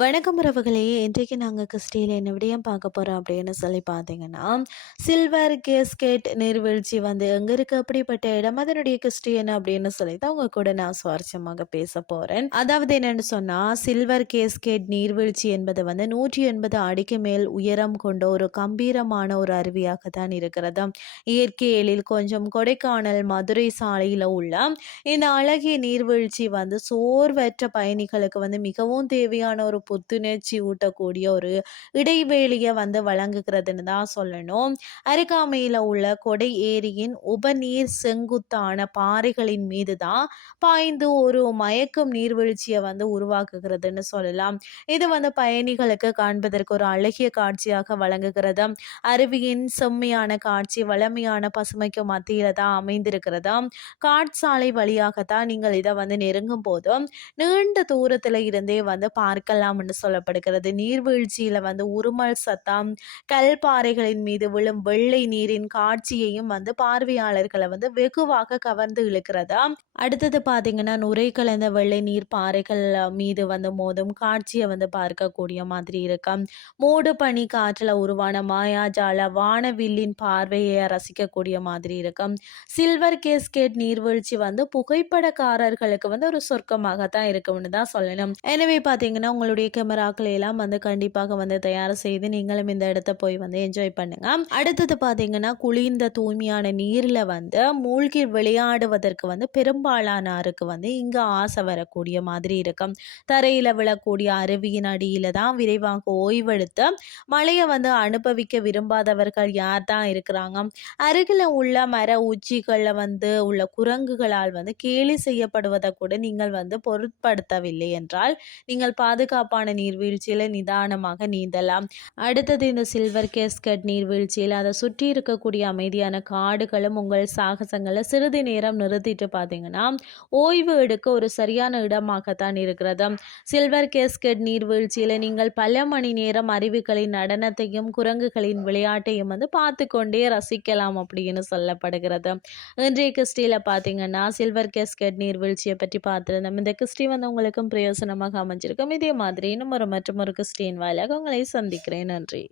வணக்கம் உறவுகளே. இன்றைக்கு நாங்கள் கிறிஸ்டியில் என்ன விடயம் பார்க்க போகிறோம் அப்படின்னு சொல்லி பார்த்தீங்கன்னா சில்வர் கேஸ்கேட் நீர்வீழ்ச்சி வந்து எங்கே இருக்கு? அப்படிப்பட்ட இடம். அதனுடைய கிறிஸ்டி என்ன அப்படின்னு சொல்லி தான் உங்கள் கூட நான் சுவாரஸ்யமாக பேச போகிறேன் அதாவது என்னென்னு சொன்னால் சில்வர் கேஸ்கேட் நீர்வீழ்ச்சி என்பது வந்து நூற்றி எண்பது அடிக்கு மேல் உயரம் கொண்ட ஒரு கம்பீரமான ஒரு அருவியாக தான் இருக்கிறது. இயற்கை எழில் கொஞ்சம் கொடைக்கானல் மதுரை சாலையில் உள்ள இந்த அழகிய நீர்வீழ்ச்சி வந்து சோர்வற்ற பயணிகளுக்கு வந்து மிகவும் தேவையான ஒரு புத்துணர்ச்சி ஊட்டக்கூடிய ஒரு இடைவேளியை வந்து வழங்குகிறதுன்னு தான் சொல்லணும். அருகாமையில் உள்ள கொடை ஏரியின் உபநீர் செங்குத்தான பாறைகளின் மீது தான் பாய்ந்து ஒரு மயக்கும் நீர்வீழ்ச்சியை வந்து உருவாக்குகிறதுன்னு சொல்லலாம். இது வந்து பயணிகளுக்கு காண்பதற்கு ஒரு அழகிய காட்சியாக வழங்குகிறது. அருவியின் செம்மையான காட்சி வளமையான பசுமைக்கு மத்தியில் தான் அமைந்திருக்கிறது. காட்சாலை வழியாகத்தான் நீங்கள் இதை வந்து நெருங்கும் போதும் நீண்ட தூரத்தில் இருந்தே வந்து பார்க்கலாம் என்று சொல்லப்படுகிறது. நீர்வீழ்ச்சியில வந்து உருமல் சத்தம் கல்பாறைகளின் மீது விழும் வெள்ளை நீரின் காட்சியையும் வந்து பார்வையாளர்களை வந்து வெகுவாக கவர்ந்து இழுக்கிறதா? அடுத்தது பார்த்தீங்கன்னா நுரை கலந்த வெள்ளை நீர் பாறைகள் மீது வந்து மோதும் காட்சியை வந்து பார்க்கக்கூடிய மாதிரி இருக்கும் மூடு பனி காற்றில் உருவான மாயாஜால வானவில்லின் பார்வையை ரசிக்கக்கூடிய மாதிரி இருக்கும் சில்வர் கேஸ்கேட் நீர்வீழ்ச்சி வந்து புகைப்படக்காரர்களுக்கு வந்து ஒரு சொர்க்கமாகத்தான் இருக்கும்னு தான் சொல்லணும். எனவே பார்த்தீங்கன்னா உங்களுடைய கேமராக்களை எல்லாம் வந்து கண்டிப்பாக வந்து தயார் செய்து நீங்களும் இந்த இடத்த போய் வந்து என்ஜாய் பண்ணுங்க. அடுத்தது பார்த்தீங்கன்னா குளிர்ந்த தூய்மையான நீரில் வந்து மூழ்கி விளையாடுவதற்கு வந்து பெரும்பாலானாருக்கு வந்து இங்கே ஆசை வரக்கூடிய மாதிரி இருக்கும். தரையில் விழக்கூடிய அருவியின் அடியில் தான் விரைவாக ஓய்வெடுத்து மழையை வந்து அனுபவிக்க விரும்பாதவர்கள் யார் தான் இருக்கிறாங்க? அருகில் உள்ள மர உச்சிகளில் வந்து உள்ள குரங்குகளால் வந்து கேலி செய்யப்படுவதை கூட நீங்கள் வந்து பொருட்படுத்தவில்லை என்றால் நீங்கள் பாதுகாப்பான பாதுகாப்பான நீர்வீழ்ச்சியில் நிதானமாக நீந்தலாம். அடுத்தது இந்த சில்வர் கேஸ்கட் நீர்வீழ்ச்சியில் அதை சுற்றி இருக்கக்கூடிய அமைதியான காடுகளும் உங்கள் சாகசங்களை சிறிது நேரம் நிறுத்திட்டு பார்த்தீங்கன்னா ஓய்வு எடுக்க ஒரு சரியான இடமாகத்தான் இருக்கிறது. சில்வர் கேஸ்கட் நீர்வீழ்ச்சியில் நீங்கள் பல மணி நேரம் அருவிகளின் நடனத்தையும் குரங்குகளின் விளையாட்டையும் வந்து பார்த்து கொண்டே ரசிக்கலாம் அப்படின்னு சொல்லப்படுகிறது. இன்றைய கிறிஸ்டியில் பார்த்தீங்கன்னா சில்வர் கேஸ்கட் நீர்வீழ்ச்சியை பற்றி பார்த்துருந்தோம். இந்த கிறிஸ்டி வந்து உங்களுக்கும் பிரயோசனமாக அமைஞ்சிருக்கும். இதே மாதிரி இன்னும் ஒரு மற்றும் ஒரு கிறிஸ்டின் வாயிலாக உங்களை சந்திக்கிறேன். நன்றி.